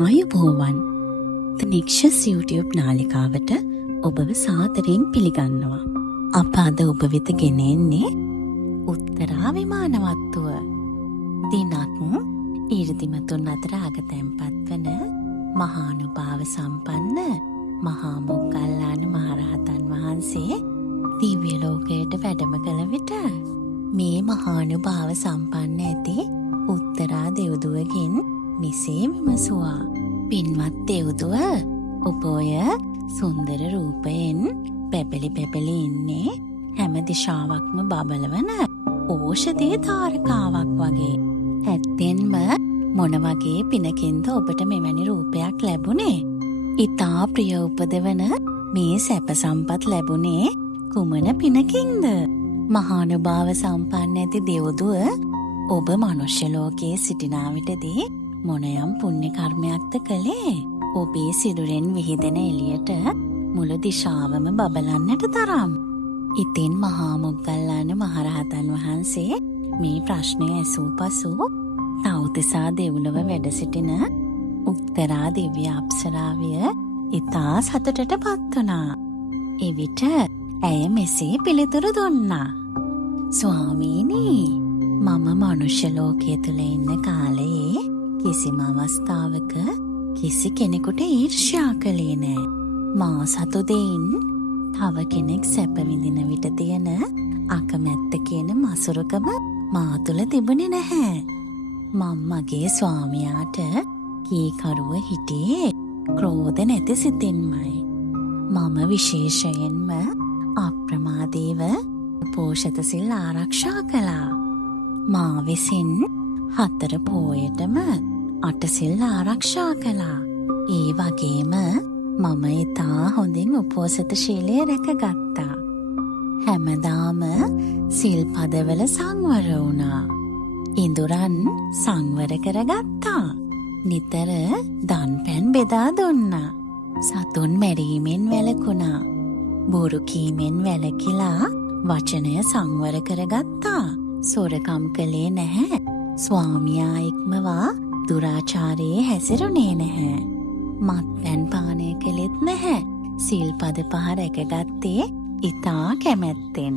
ආයුබෝවන් The Nexus YouTube නාලිකාවට ඔබව සාදරයෙන් පිළිගන්නවා. අප අද ඔබ වෙත ගෙන එන්නේ උත්තරා විමානවත්තුව. දිනක් ඊර්දිමතුන් අතර අගතැන්පත් වන මහානුභාව සම්පන්න මහා මොග්ගල්ලාන මහරහතන් වහන්සේ දිව්‍ය ලෝකයට වැඩම කළ විට මේ මහානුභාව සම්පන්න ඇති උත්තරා දෙව්දුවගෙන් මෙසේ විමසුවා. පින්වත් දෙව්දුව, ඔබ ඔය සුන්දර රූපයෙන් පැපලි ඉන්නේ හැම දිශාවක්ම බබලවන ඖෂධී තාරකාවක් වගේ. ඇත්තෙන්ම මොන වගේ පිනකින්ද ඔබට මෙවැනි රූපයක් ලැබුණේ? ඉතා ප්‍රිය උපදවන මේ සැප සම්පත් ලැබුණේ කුමන පිනකින්ද? මහානුභාව සම්පන්න ඇති දෙව්දුව, ඔබ මනුෂ්‍ය ලෝකයේ සිටිනා විටදී මොනයම් පුණ්‍ය කර්මයක්ද කළේ? ඔබේ සිරුරෙන් විහිදෙන එළියට මුළු දිශාවම බබලන්නට තරම්. ඉතින් මහා මොග්ගල්ලාන මහරහතන් වහන්සේ මේ ප්‍රශ්නය ඇසූ පසු තව්තිසා දෙව්ලොව වැඩ සිටින උත්තරා දිව්‍ය අප්සරාවිය ඉතා සතුටට පත් වුණා. එවිට ඇය මෙසේ පිළිතුරු දුන්නා. ස්වාමීනි, මම මනුෂ්‍ය ලෝකයේ තුල ඉන්න කාලයේ කිසිම අවස්ථාවක කිසි කෙනෙකුට ඊර්ෂ්‍යා කළේ නෑ. මා සතු දෙයින් තව කෙනෙක් සැප විඳින විට තියෙන අකමැත්ත කියන මසුරුකම මා තුළ තිබුණේ නැහැ. මම මගේ ස්වාමියාට කීකරුව හිටියේ ක්‍රෝධ නැති සිතින්මයි. මම විශේෂයෙන්ම අප්‍රමාදීව පෝෂත සිල් ආරක්ෂා කළා. මා විසින් 4 පෝයටම 8 සිල් ආරක්ෂා කළා. ඒ වගේම මම ඉතා හොඳින් උපෝසත ශීලය රැකගත්තා. හැමදාම සිල් පදවල සංවර වුණා. ඉඳුරන් සංවර කරගත්තා. නිතර දන් පැන් බෙදා දුන්නා. සතුන් මැරීමෙන් වැළකුණා. බොරු කීමෙන් වැළකීලා වචනය සංවර කරගත්තා. සොරකම් කළේ නැහැ. ස්වාමියා ඉක්මවා දුරාචාරයේ හැසිරුණේ නැහැ. මත්පැන් පානය කළෙත් නැහැ. සිල්පද 5 රැකගත්තේ ඉතා කැමැත්තෙන්.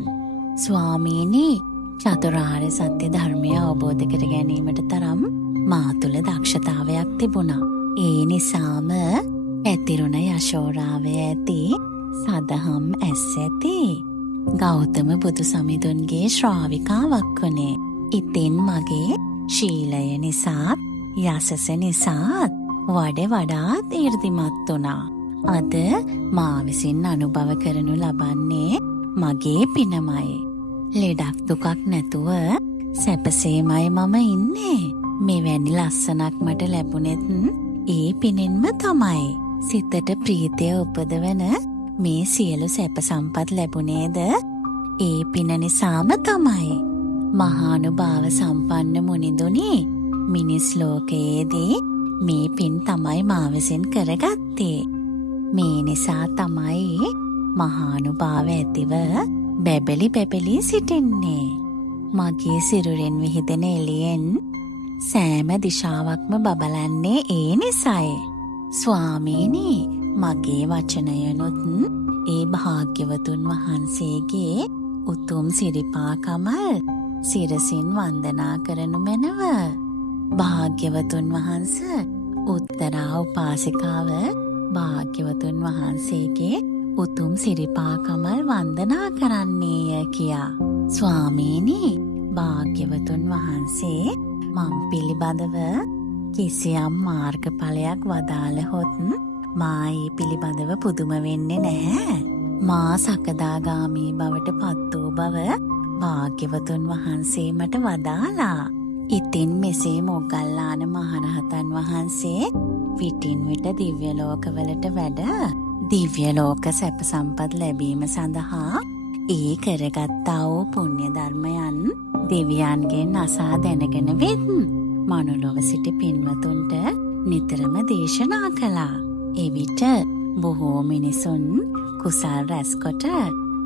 ස්වාමීනි, චතුරාර්ය සත්‍ය ධර්මය අවබෝධ කර ගැනීමට තරම් මා තුළ දක්ෂතාවයක් තිබුණා. ඒ නිසාම ඇතිරුණ යශෝරාවේ ඇති සදහම් ඇස් ඇති ගෞතම බුදු සමිඳුන්ගේ ශ්‍රාවිකාවක් වුණේ. ඉතින් මගේ ශීලය නිසාත් යසස නිසාත් වඩාත් ඊර්දිමත් වුණා. අද මා විසින් අනුභව කරනු ලබන්නේ මගේ පිනමයි. ලෙඩක් දුකක් නැතුව සැපසේමයි මම ඉන්නේ. මෙවැනි ලස්සනක් මට ලැබුණෙත් ඒ පිනෙන්ම තමයි. සිතට ප්‍රීතිය උපදවන මේ සියලු සැප සම්පත් ලැබුණේද ඒ පින නිසාම තමයි. මහානුභාව සම්පන්න මුනිඳුනි, මිනිස් ලෝකයේදී මේ පින් තමයි මා විසින් කරගත්තේ. මේ නිසා තමයි මහානුභාව ඇතිව බැබලි සිටින්නේ. මගේ සිරුරෙන් විහිදෙන එළියෙන් සෑම දිශාවක්ම බබලන්නේ ඒ නිසයි. ස්වාමීනි, මගේ වචනයනොත් ඒ භාග්‍යවතුන් වහන්සේගේ උතුම් සිරිපා කමල් සිරසින් වන්දනා කරනු මැනව. භාග්‍යවතුන් වහන්ස උත්තරා උපාසිකාව භාග්‍යවතුන් වහන්සේගේ උතුම් සිරිපා කමල් වන්දනා කරන්නේය කියා. ස්වාමීනි, භාග්‍යවතුන් වහන්සේ මම පිළිබඳව කිසියම් මාර්ගඵලයක් වදාළහොත් මා ඒ පිළිබඳව පුදුම වෙන්නේ නැහැ. මා සකදාගාමී බවට පත් වූ බව භාග්‍යවතුන් වහන්සේ මට වදාලා. ඉතින් මෙසේ මොග්ගල්ලාන මහරහතන් වහන්සේ විටින් විට දිව්‍ය ලෝකවලට වැඩ දිව්‍ය ලෝක සැප සම්පත් ලැබීම සඳහා ඒ කරගත්තා වූ පුණ්‍ය ධර්මයන් දෙවියන්ගෙන් අසා දැනගෙන වෙත් මනුලොව සිටි පින්වතුන්ට නිතරම දේශනා කළා. එවිට බොහෝ මිනිසුන් කුසල් රැස්කොට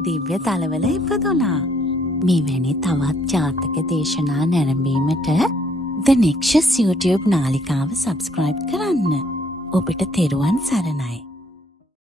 දිව්‍ය තලවල ඉපදුනා. මෙවැනි තවත් ජාතක දේශනා නැරඹීමට The Nexus YouTube නාලිකාව සබ්ස්ක්‍රයිබ් කරන්න. ඔබට තෙරුවන් සරණයි.